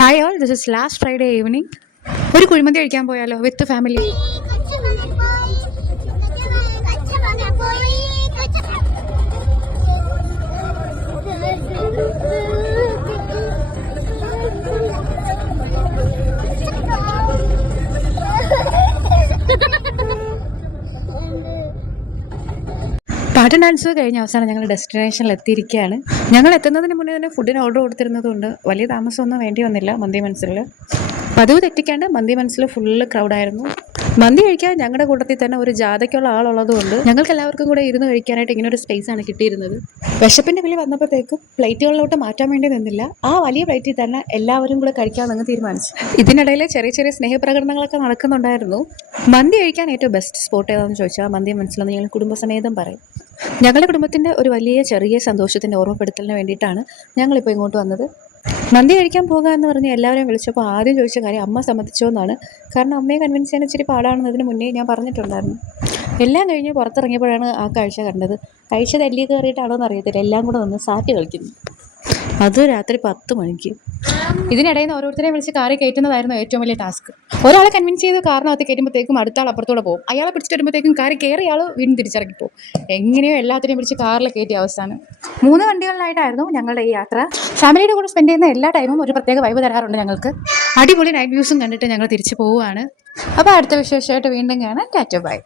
Hi all, this is last Friday evening. ഒരു കുഴിമന്തി കഴിക്കാൻ പോയാലോ വിത്ത് ഫാമിലി? പാട്ടും ഡാൻസ് കഴിഞ്ഞ അവസാനം ഞങ്ങൾ ഡെസ്റ്റിനേഷനിൽ എത്തിയിരിക്കുകയാണ്. ഞങ്ങൾ എത്തുന്നതിന് മുന്നേ തന്നെ ഫുഡിന് ഓർഡർ കൊടുത്തിരുന്നതുകൊണ്ട് വലിയ താമസമൊന്നും വേണ്ടി വന്നില്ല. മന്തി മനസ്സിൽ പതിവ് തെറ്റിക്കാണ്ട് മന്തി മനസ്സിൽ ഫുള്ള് ക്രൗഡായിരുന്നു. മന്തി കഴിക്കാൻ ഞങ്ങളുടെ കൂട്ടത്തിൽ തന്നെ ഒരു ജാഥയ്ക്കുള്ള ആളുള്ളതുകൊണ്ട് ഞങ്ങൾക്ക് എല്ലാവർക്കും കൂടെ ഇരുന്ന് കഴിക്കാനായിട്ട് ഇങ്ങനെ ഒരു സ്പേസാണ് കിട്ടിയിരുന്നത്. വിശപ്പിൻ്റെ വിളി വന്നപ്പോഴത്തേക്കും പ്ലേറ്റുകളിലോട്ട് മാറ്റാൻ വേണ്ടി നിന്നില്ല. ആ വലിയ പ്ലേറ്റിൽ തന്നെ എല്ലാവരും കൂടെ കഴിക്കാമെന്ന് തീരുമാനിച്ചു. ഇതിനിടയിൽ ചെറിയ ചെറിയ സ്നേഹപ്രകടനങ്ങളൊക്കെ നടക്കുന്നുണ്ടായിരുന്നു. മന്തി കഴിക്കാൻ ഏറ്റവും ബെസ്റ്റ് സ്പോട്ട് ഏതാണെന്ന് ചോദിച്ചാൽ മന്തി മനസ്സിലെന്ന് ഞങ്ങൾ കുടുംബസമേതം പറയും. ഞങ്ങളുടെ കുടുംബത്തിൻ്റെ ഒരു വലിയ ചെറിയ സന്തോഷത്തിൻ്റെ ഓർമ്മപ്പെടുത്തലിന് വേണ്ടിയിട്ടാണ് ഞങ്ങളിപ്പോൾ ഇങ്ങോട്ട് വന്നത്. മന്തി കഴിക്കാൻ പോകുക എന്ന് പറഞ്ഞ് എല്ലാവരെയും വിളിച്ചപ്പോൾ ആദ്യം ചോദിച്ച കാര്യം അമ്മ സമ്മതിച്ചോ എന്നാണ്. കാരണം അമ്മയെ കൺവിൻസ് ചെയ്യാൻ ഇച്ചിരി പാടാണെന്നതിന് മുന്നേ ഞാൻ പറഞ്ഞിട്ടുണ്ടായിരുന്നു. എല്ലാം കഴിഞ്ഞ് പുറത്തിറങ്ങിയപ്പോഴാണ് ആ കാഴ്ച കണ്ടത്. കഴിച്ചത് എല്ലി കയറിയിട്ടാണോ എന്ന് അറിയത്തില്ല, എല്ലാം കൂടെ വന്ന് സാറ്റ് കളിക്കുന്നു. അത് രാത്രി 10 മണിക്ക്. ഇതിനിടയിൽ നിന്ന് ഓരോരുത്തരെയും വിളിച്ച് കാറിൽ കയറ്റുന്നതായിരുന്നു ഏറ്റവും വലിയ ടാസ്ക്. ഒരാളെ കൺവിൻസ് ചെയ്ത് കാറിനകത്ത് കയറ്റുമ്പോഴത്തേക്കും അടുത്ത ആൾ അപ്പുറത്തൂടെ പോകും. അയാളെ പിടിച്ചിട്ട് വരുമ്പോഴത്തേക്കും കാറിൽ കയറിയ ആൾ വീണ്ടും തിരിച്ചിറങ്ങിപ്പോവും. എങ്ങനെയോ എല്ലാത്തിനെയും പിടിച്ച് കാറിൽ കയറ്റിയ അവസാനം 3 വണ്ടികളിലായിട്ടായിരുന്നു ഞങ്ങളുടെ ഈ യാത്ര. ഫാമിലിയുടെ കൂടെ സ്പെൻഡ് ചെയ്യുന്ന എല്ലാ ടൈമും ഒരു പ്രത്യേക വൈബ് തരാറുണ്ട് ഞങ്ങൾക്ക്. അടിപൊളി നൈറ്റ് വ്യൂസും കണ്ടിട്ട് ഞങ്ങൾ തിരിച്ചു പോവുകയാണ്. അപ്പോൾ അടുത്ത വിശേഷമായിട്ട് വീണ്ടും കാണാം. ടാറ്റ ബൈ.